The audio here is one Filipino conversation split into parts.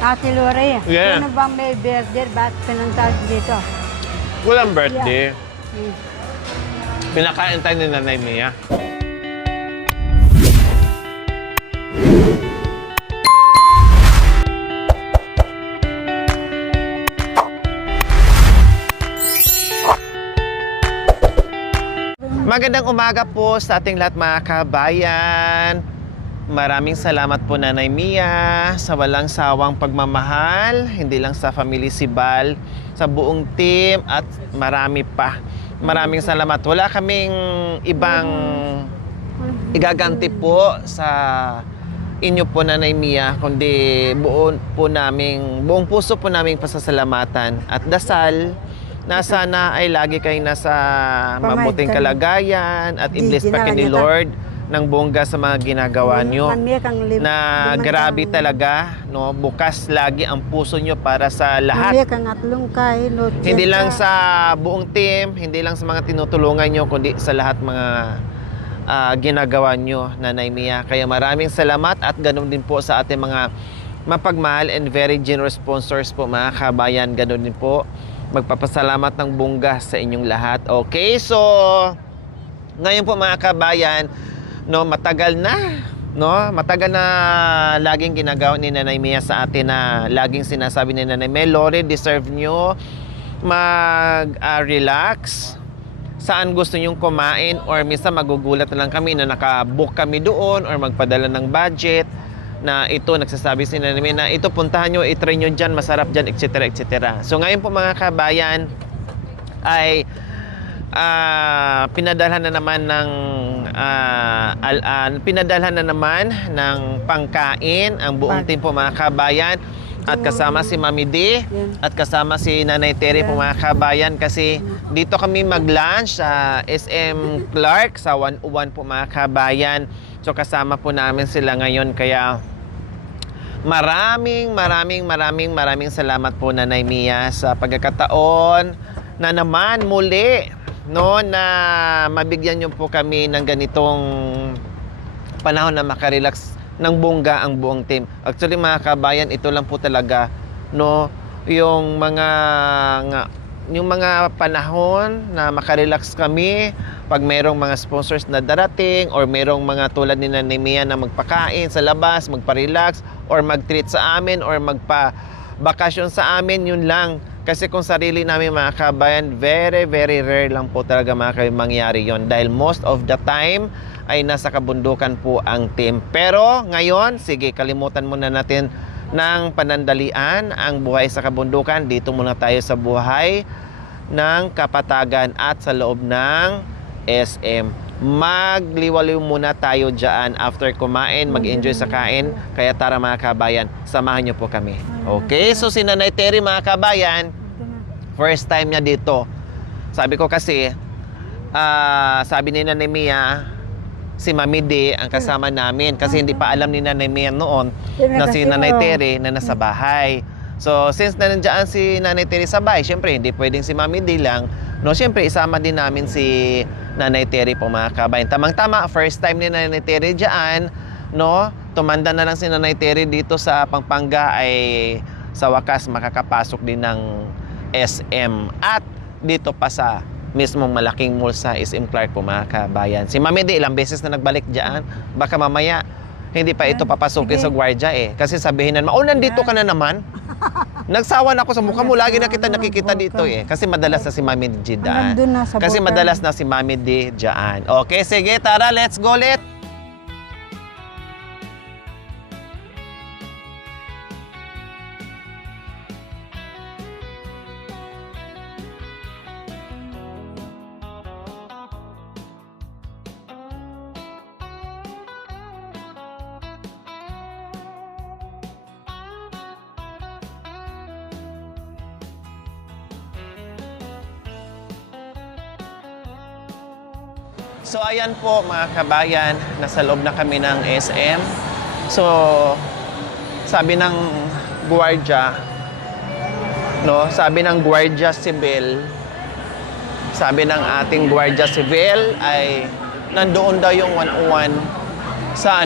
Ate Lore, Yeah. ano bang may birthday? Bakit pinunta dito? Walang birthday. Hmm. Pinakain tayo ni Nanay Mia. Magandang umaga po sa ating lahat mga kabayan. Maraming salamat po Nanay Mia sa walang sawang pagmamahal, hindi lang sa Family Sibal, sa buong team at marami pa. Maraming salamat. Wala kaming ibang igaganti po sa inyo po Nanay Mia, kundi buong puso po naming pasasalamatan at dasal na sana ay lagi kayo nasa mabuting kalagayan at i-bless pa kayo ni Lord ng bongga sa mga ginagawa nyo. Na grabe talaga, no? Bukas lagi ang puso nyo para sa lahat. Hindi lang sa buong team, hindi lang sa mga tinutulungan nyo, kundi sa lahat mga ginagawa nyo, Nanay Mia. Kaya maraming salamat at ganun din po sa ating mga mapagmahal and very generous sponsors po mga kabayan. Ganun din po. Magpapasalamat ng bongga sa inyong lahat. Okay, so ngayon po mga kabayan, no, matagal na laging ginagawa ni Nanay Mia sa atin na laging sinasabi ni Nanay Mia, Lore, deserve nyo mag-relax. Saan gusto nyong kumain or minsan magugulat na lang kami na nakabook kami doon or magpadala ng budget na ito, nagsasabi si Nanay Mia na ito, puntahan nyo, itry nyo dyan, masarap dyan, etc. etc. So ngayon po mga kabayan ay pinadalhan na naman ng pangkain ang buong team po mga kabayan at kasama si Mami D at kasama si Nanay Terry po mga kabayan kasi dito kami mag-lunch sa SM Clark sa 101 po mga kabayan. So kasama po namin sila ngayon kaya maraming salamat po Nanay Mia sa pagkakataon na naman muli, no, na mabigyan niyo po kami ng ganitong panahon na makarelax ng bongga ang buong team. Actually mga kabayan, ito lang po talaga, no, yung mga panahon na makarelax kami pag mayroong mga sponsors na darating or mayroong mga tulad ni Nanay Mia na magpakain sa labas, magpa-relax or mag-treat sa amin or magpa-bakasyon sa amin, yun lang. Kasi kung sarili namin mga kabayan, very rare lang po talaga mangyari yon dahil most of the time ay nasa kabundukan po ang team. Pero ngayon, sige, kalimutan muna natin ng panandalian ang buhay sa kabundukan. Dito muna tayo sa buhay ng kapatagan at sa loob ng SM. Magliwaliw muna tayo dyan after kumain, mag-enjoy sa kain. Kaya tara mga kabayan, samahan nyo po kami. Okay, so si Nanay Terry mga kabayan, first time niya dito. Sabi ko kasi, sabi ni Nanay Mia, si Mami D ang kasama namin kasi hindi pa alam ni Nanay Mia noon na si Nanay Terry na nasa bahay. So since nandiyan si Nanay Terry sa bahay, syempre hindi pwedeng si Mami D lang, no, syempre isama din namin si Nanay Terry po mga kabayan. Tamang-tama, first time ni Nanay Terry dyan, no, tumanda na lang si Nanay Terry dito sa Pampanga ay sa wakas makakapasok din ng SM at dito pa sa mismong malaking mall sa SM Clark po mga kabayan. Si Mami D ilang beses na nagbalik dyan, baka mamaya hindi pa ito papasukin sa gwardiya kasi sabihin na, oh, nandito ka na naman. Nagsawa na ako sa mukha mo, lagi na kita nakikita dito kasi madalas na si Mami D dyan. Kasi madalas na si Mami D dyan. Okay, sige, tara, let's go ulit. So ayan po mga kabayan, nasa loob na kami ng SM. So sabi ng gwardiya, no, sabi ng Guardia Civil, sabi ng ating Guardia Civil ay nandoon daw yung 101 sa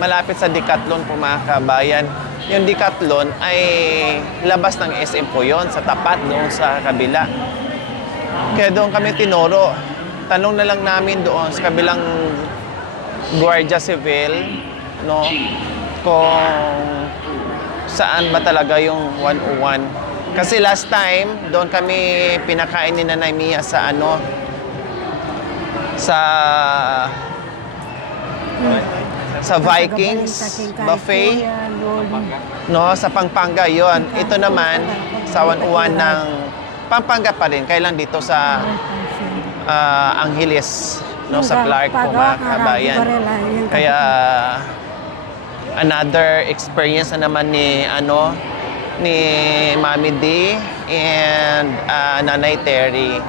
malapit sa Decathlon po mga kabayan. Yung Decathlon ay labas ng SM po yon, sa tapat doon sa kabila. Kaya doon kami tinuro. Tanong na lang namin doon sa kabilang Guardia Civil, no, kung saan ba talaga yung 101. Kasi last time, doon kami pinakain ni Nanay Mia sa sa Vikings buffet, no, sa Pampanga yon. Ito naman sa 101 ng Pampanga pa rin, kailan dito sa Angeles, no, sa Clark po mga kabayan. Kaya another experience na naman ni Mami D and Nanay Terry.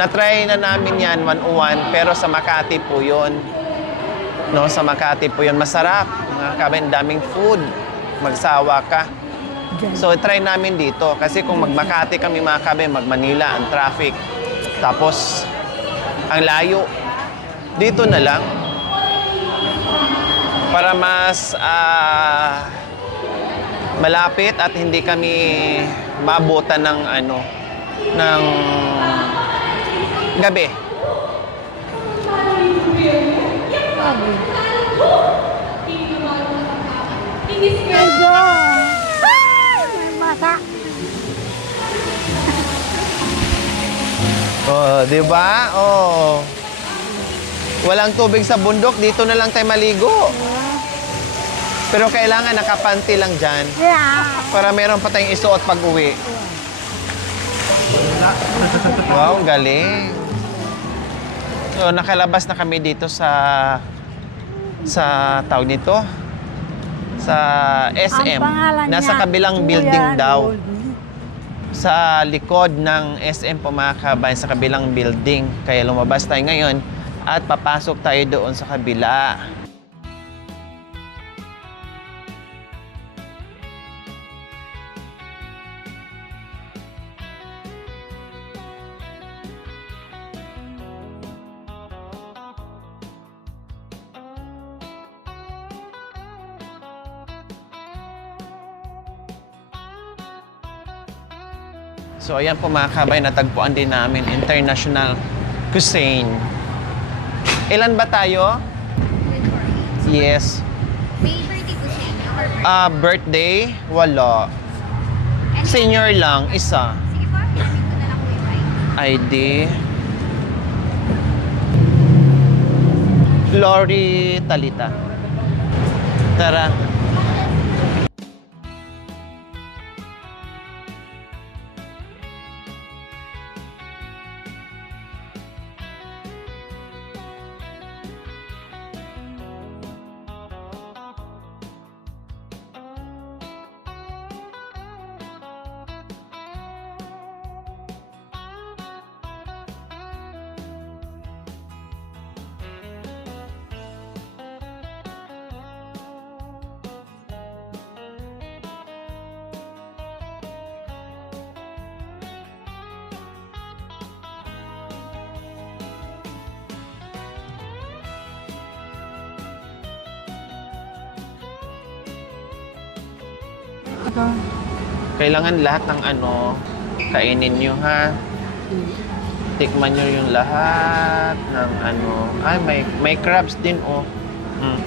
Na-try na namin yan 101 pero sa Makati po yun. No, sa Makati po yun. Masarap. Mga kabayan, daming food. Magsawa ka. So, try namin dito. Kasi kung mag-Makati kami mga kabayan, mag-Manila, ang traffic. Tapos, ang layo. Dito na lang. Para mas malapit at hindi kami maabutan ng ng gabi. Medyo. May bata. Oh, 'di ba? Oh. Walang tubig sa bundok, dito na lang tayo maligo. Pero kailangan nakapanty lang dyan Yeah. para meron pa tayong isuot pag-uwi. Wow, ang galing. So, nakalabas na kami dito sa tawag nito, sa SM. Ang pangalan Nasa niya, kabilang Kuya building daw. Goldie. Sa likod ng SM po mga kabayan, sa kabilang building. Kaya lumabas tayo ngayon at papasok tayo doon sa kabila. So ayan po mga kabay, natagpuan din namin International Cuisine. Ilan ba tayo? Yes. May birthday ko siya or Birthday? Wala. Senior lang, isa. sige po, pinamit ko na lang po yung ID. Lori Talita. Tara. Kailangan lahat ng kainin nyo ha. Tikman nyo yung lahat ng Ay, may crabs din oh. Mm.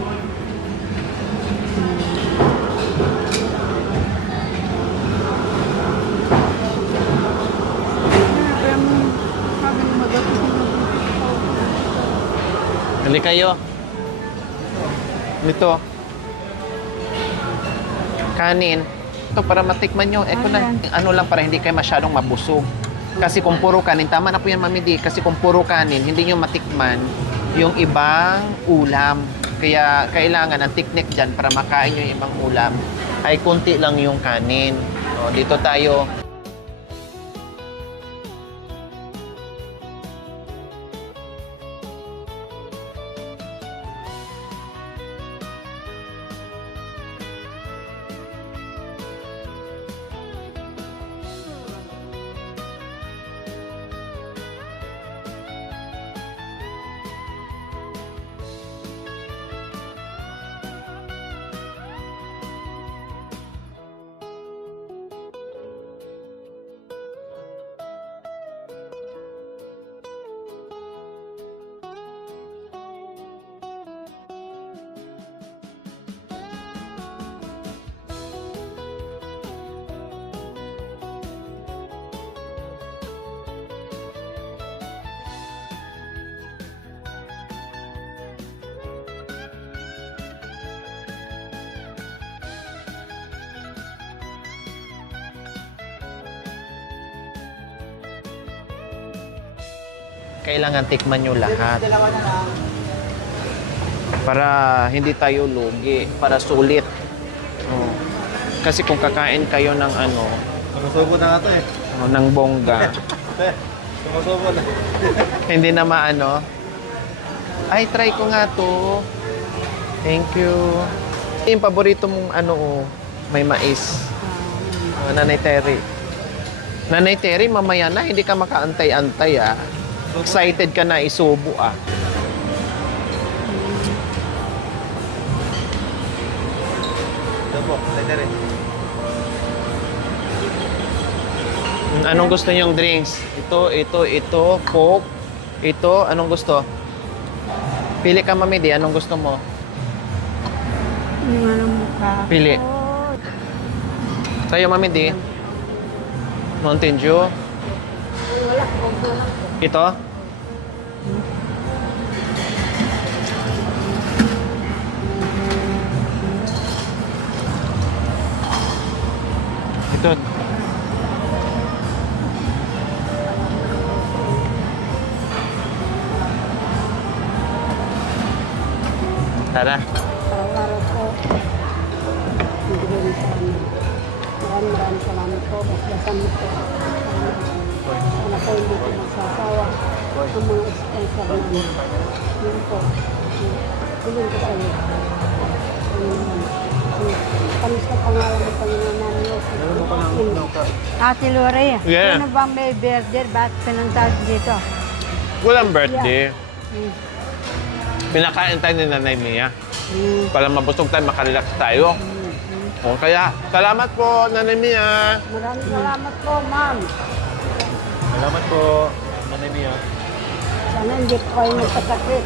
Hali kayo. Ito. Kanin. Ito para matikman nyo. Lang para hindi kayo masyadong mabusog. Kasi kung puro kanin, tama na po yan Mami D. Kasi kung puro kanin, hindi nyo matikman yung ibang ulam. Kaya kailangan ang teknik dyan para makain yung ibang ulam ay konti lang yung kanin. O, dito tayo. kailangan tikman nyo lahat. Para hindi tayo lugi, para sulit. Oh. Kasi kung kakain kayo ng ano, Sumusubo na nga to eh. ng bongga, Sumusubo na. hindi na maano. Ay, try ko nga to. Thank you. Yung paborito mong ano, oh, may mais. Nanay Terry. Nanay Terry, mamaya na, hindi ka makaantay-antay ah. Excited ka na isubo ah. Ito po, later rin. Anong gusto niyong drinks? Ito, Coke. Ito, anong gusto? Pili ka, Mami Di. Anong gusto mo? Yung ano mukha. Pili. Oh, Tayo, Mami Di. Mountain Dew. wala ko. Ito? Ito. Tara. Araw-araw po. Hindi ko rin sa amin. Maraming salamat po. Basbasan mo po. Sana po hindi ko magsasawa. Ang mga sponsor namin. Yun po. Bilhin ko kayo. Kamis na pangalan ng Panginoon namin. Ate Lore, Yeah. sino bang may birthday? Bakit pinunta dito? Walang birthday. Hmm. Pinakain tayo ni Nanay Mia. Hmm. Para mabusog tayo, makarelax tayo. O kaya, salamat po, Nanay Mia. Maraming salamat po, ma'am. Salamat po, Nanay Mia. Sana hindi po kayo magkasakit.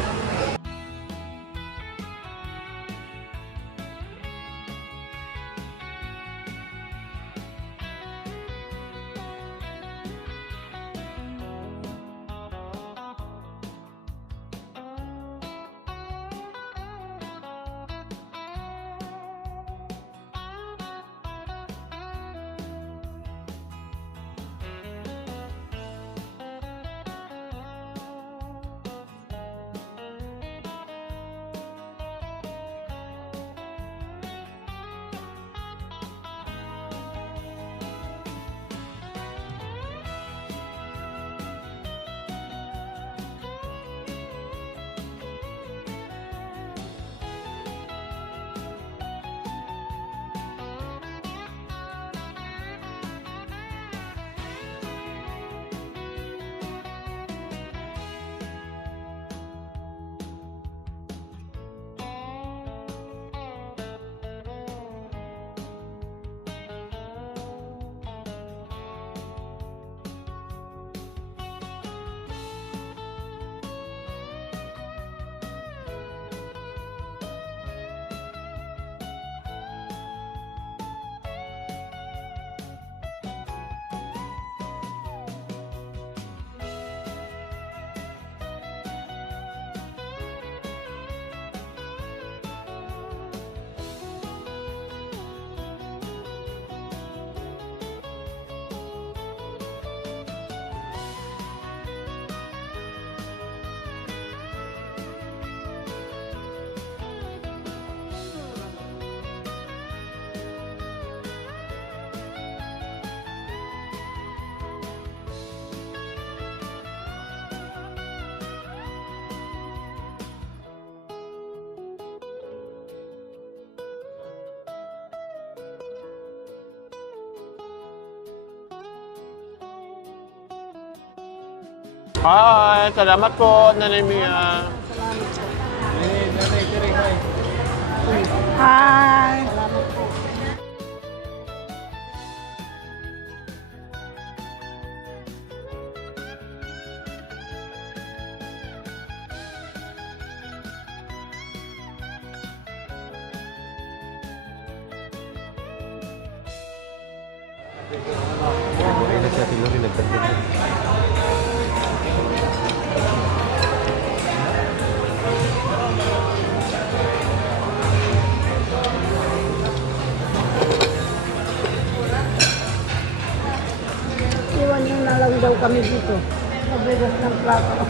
Hi, salamat po, Nanay Mia. Hey, Nanay Terry, hi. Hi. Ay, na siya, Tilori, nagtagdag. Iwan nyo na lang daw kami dito. Mabigas ng plato.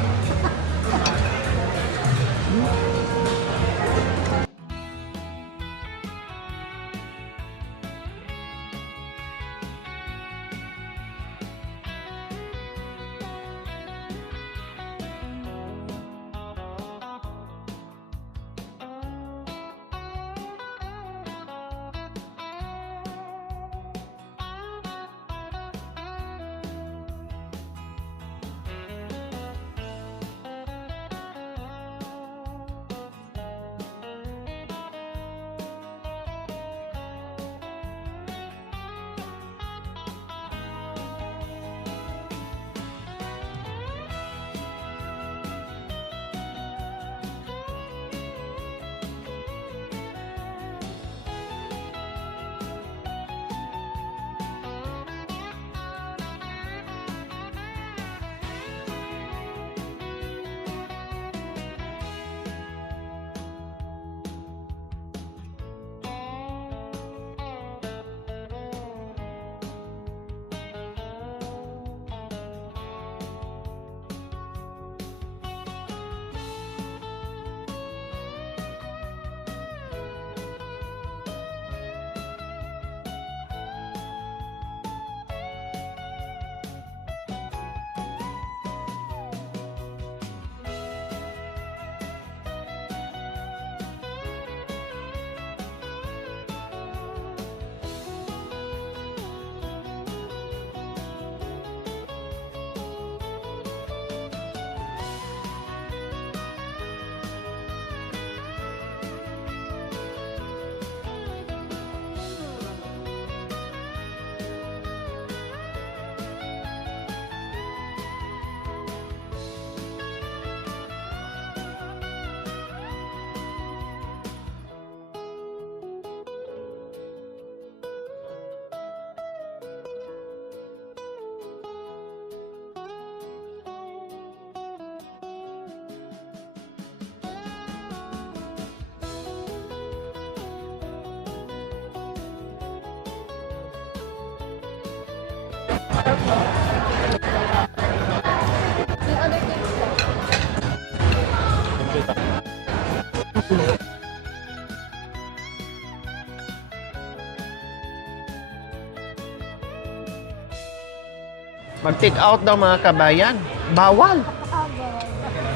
Mag-take out daw mga kabayan. Bawal.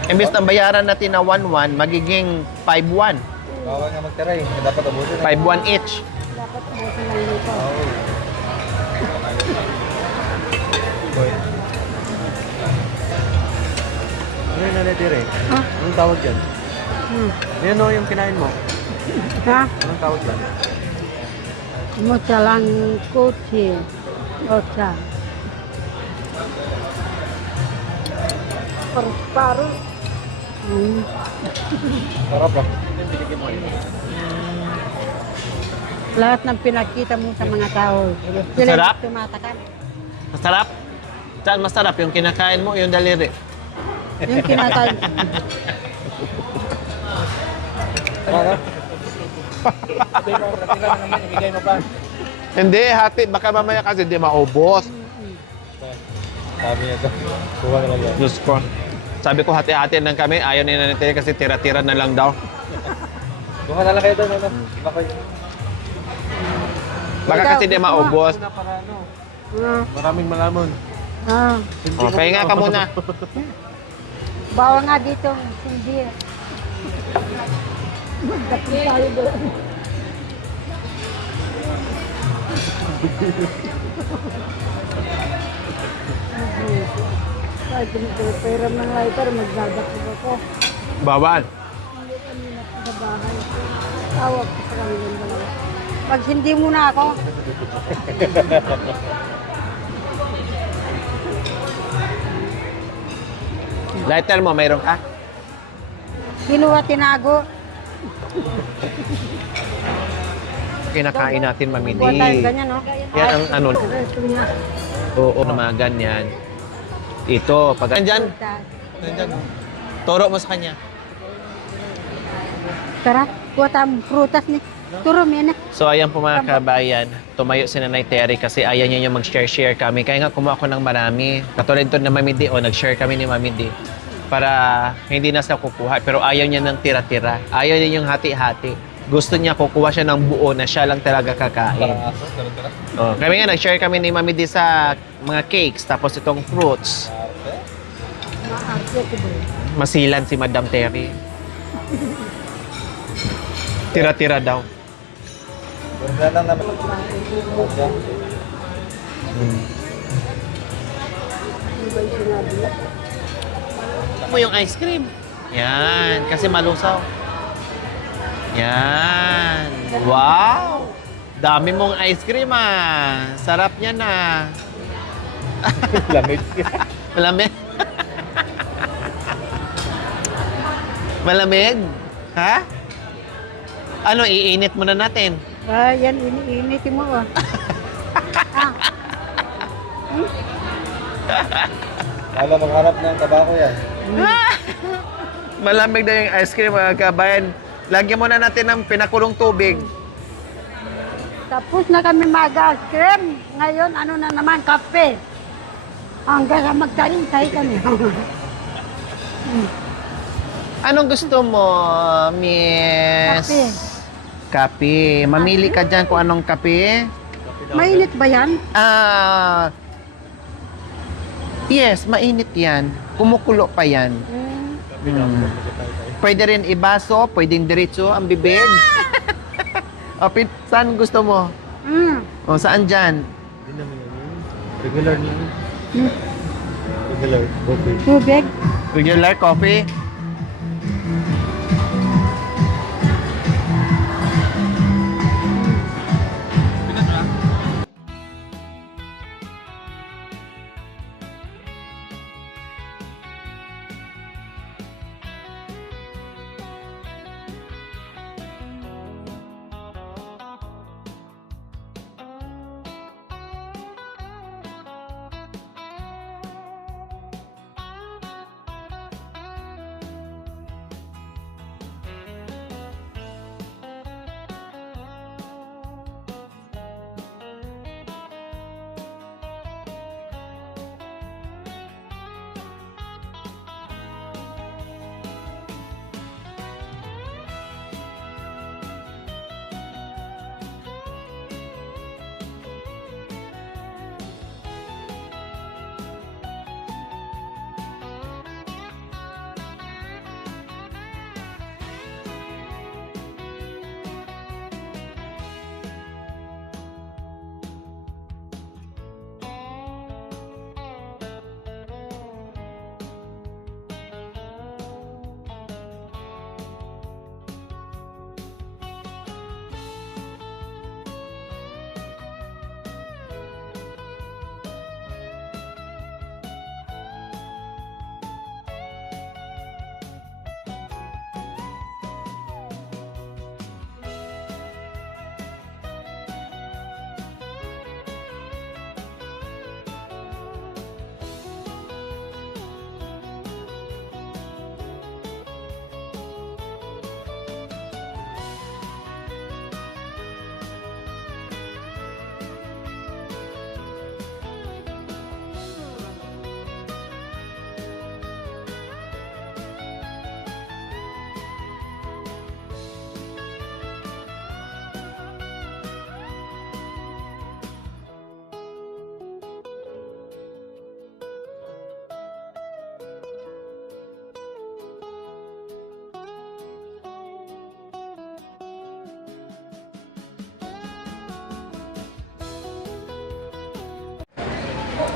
Imbes na bayaran natin na 1-1, magiging 5-1. Bawal nga magtira eh. Dapat abusin. 5-1 each. Dapat ubusin lang dito. Oo. Boy. Ano yung nanatira eh? Ha? Anong tawag dyan? Yan o yung kinain mo. Ha? Anong tawag dyan? Mochalang kuchi. Ocha. Paru-paru. Sarap ah. Lahat ng pinakita mo sa mga tao. Sila Sarap? yung tumatakan. Masarap? Saan masarap? Yung kinakain mo, yung daliri. Yung kinakain. Sarap. Tingnan naman, ibigay mo pa. Hindi, hati. Baka mamaya kasi hindi maubos. Sabi niya ito. Kuha na lang yan. Diyos ko. Sabi ko hati-hati lang kami. Ayaw ni Nanay kasi tira-tira na lang daw. Kuha na lang kayo doon. Ano? Iba kayo. Baka kasi hindi maubos. Una para ano. Ah, Maraming malamon. ah. O, pahinga ka muna. Bawa nga dito, hindi. Dapat tayo doon. Ay, pinipera ng lighter, magdadakot ako. Bawal. Hindi kami sa bahay. Tawag ko sa kanilang dalawa. Pag hindi muna ako, Lighter mo, mayroon ka? kinuha tinago. Kinakain natin, mamidi. Buwan tayo ganyan, no? Yan ang ano. Ito niya. Oo, na mga ganyan. Ito, pag andyan, turo mo sa kanya. Tara, kuha tayong prutas ni. Turo mo yan, So, ayan po mga kabayan, tumayo si Nanay Terry kasi ayaw niya yung mag-share-share kami. Kaya nga kumuha ko ng marami. Katulad ito na Mami D, nag-share kami ni Mami D para hindi na siya kukuha. Pero ayaw niya ng tira-tira. Ayaw niya yung hati-hati. Gusto niya kukuha siya ng buo na siya lang talaga kakain. Oh, kami nga, nag-share kami ni Mami D sa mga cakes, tapos itong fruits. Maarte ko ba? Masilan si Madam Terry. Tira-tira daw. Wala lang naman. Mo yung ice cream. Yan, kasi malusaw. Yan. Wow! Dami mong ice cream ah. Sarap niya na. Lamig. Malamig. Malamig? Ha? Ano, iinit muna natin? Ah, yan, iniinitin mo, ah. Lalo magharap ng tabako yan. Malamig na yung ice cream mga kabayan. Lagyan muna natin ng pinakulong tubig. Tapos na kami mag-ice cream. Ngayon, ano na naman, kape. Hanggang sa magtalintay kami. Anong gusto mo, Miss? Kape. Kape. Mamili ka dyan kung anong kape. Mainit ba yan? Yes, mainit yan. Kumukulo pa yan. Pwede rin ibaso, pwedeng diretso ang bibig. Saan gusto mo? O, saan dyan? Hindi naman yun. Regular na yun. Regular. Okay. Tubig? Regular coffee?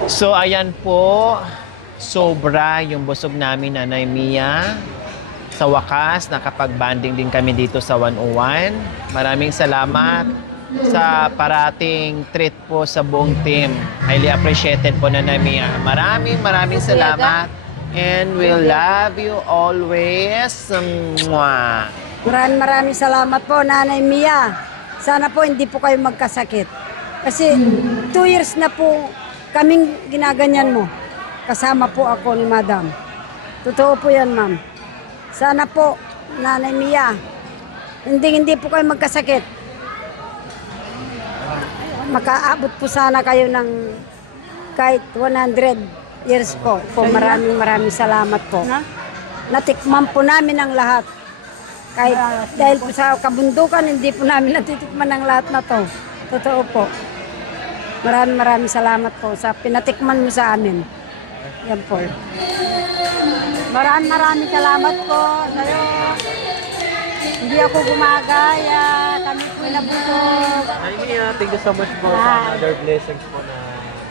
So ayan po, sobra yung busog namin, Nanay Mia. Sa wakas, nakapag-banding din kami dito sa 101. Maraming salamat sa parating treat po sa buong team. Highly appreciated po, Nanay Mia. Maraming salamat. And we love you always. Mwah. Maraming salamat po, Nanay Mia. Sana po hindi po kayo magkasakit. Kasi 2 years na po kaming ginaganyan mo. Kasama po ako ni Madam. Totoo po yan, ma'am. Sana po, Nanay Mia, hindi po kayo magkasakit. Makaabot po sana kayo ng kahit 100 years po. Maraming salamat po. Natikman po namin ang lahat. Kahit dahil po sa kabundukan, hindi po namin natitikman ang lahat na to. Totoo po. Maraming salamat po sa pinatikman mo sa amin. Yan po. Maraming salamat po sa'yo. Hindi ako gumagaya. Kami po nabusog. Ay, Mia, thank you so much po sa other blessings po na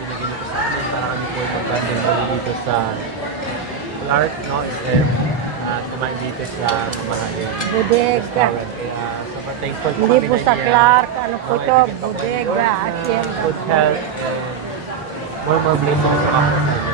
binigyan niyo po sa amin para kami po ipag-banding po dito sa Clark, no? And kumain dito sa mamahalin Bodega. restaurant. Kaya sobrang thankful po Hindi kami po na sa niya. Clark. Ano po to? Nakikita po Bodega. Asyenda. good health and more blessings po ako sa inyo.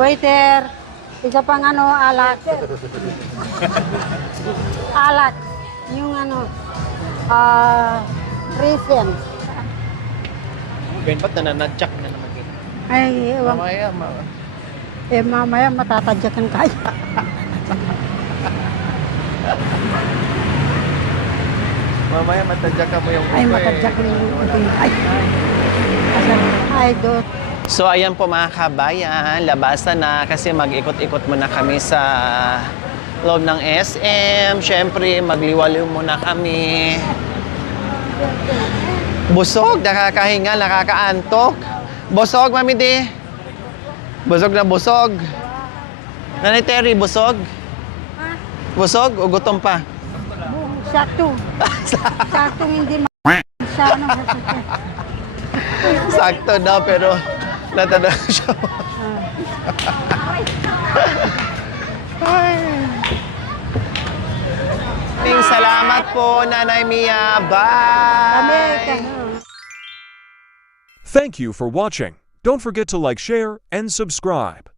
Waiter, isa pang alak. Alak. Yung reason. Ben, ba't nananadyak na naman yun? Ay, ewan. Mamaya matatadyakan kayo. Mamaya matadyak ka mo yung Ay, matadyak na yung ay. Ay, do. So ayan po mga kabayan, labasan na kasi mag-ikot-ikot muna kami sa loob ng SM. Siyempre, magliwaliw muna kami. Busog, nakakahinga, nakakaantok. Busog, Mami Di. Busog na busog. Nanay Terry, busog? Busog o gutom pa? Sakto. Sakto hindi sa Sakto daw, pero natanong siya. Salamat po, Nanay Mia. Bye! Thank you for watching. Don't forget to like, share, and subscribe.